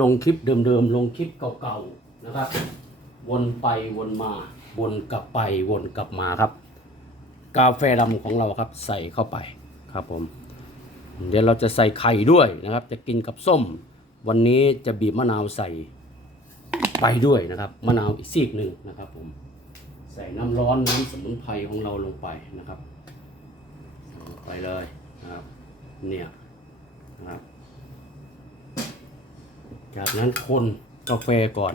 ลงคลิปเดิมๆ ลงคลิปเก่าๆ นะครับ วนไปวนมา วนกลับไปวนกลับมาครับ กาแฟดำของเราครับใส่เข้าไปครับผม เดี๋ยวเราจะใส่ไข่ด้วยนะครับ จะกินกับส้ม วันนี้จะบีบมะนาวใส่ไปด้วยนะครับ มะนาวอีกซีกหนึ่งนะครับผม ใส่น้ำร้อนน้ำสมุนไพรของเราลงไปนะครับ ไปเลยนะครับ เนี่ยนะครับ จากนั้นคนกาแฟก่อน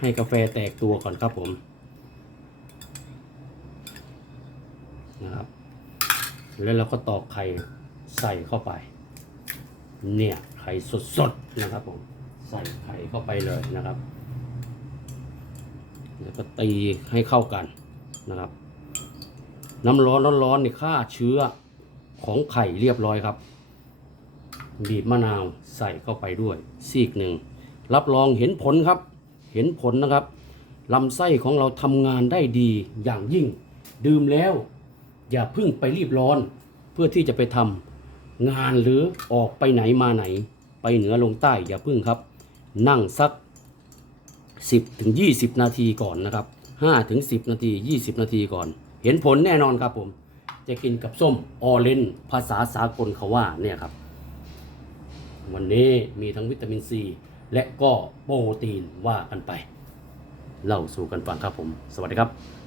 ให้กาแฟแตกตัวก่อนครับผมนะครับ แล้วเราก็ตอกไข่ใส่เข้าไป เนี่ยไข่สดๆนะครับผมใส่ไข่เข้าไปเลยนะครับ แล้วก็ตีให้เข้ากันนะครับ น้ำร้อนร้อนๆนี่ฆ่าเชื้อของไข่เรียบร้อยครับ บีบมะนาวใส่เข้าไปด้วย ซีกหนึ่ง รับรองเห็นผลครับ เห็นผลนะครับลำไส้ของเราทำงานได้ดีอย่างยิ่ง ดื่มแล้ว อย่าเพึ่งไปรีบร้อน เพื่อที่จะไปทำงานหรือออกไปไหนมาไหน ไปเหนือลงใต้อย่าพึ่งครับ นั่งสัก 10ถึง20 นาทีก่อนนะครับ5ถึง10 นาที 20 นาทีก่อน เห็นผลแน่นอนครับผม จะกินกับส้มออเรนภาษาสากลเขาว่าเนี่ยครับ วันนี้มีทั้งวิตามินซีและก็โปรตีนว่ากันไป เล่าสู่กันฟังครับผม สวัสดีครับ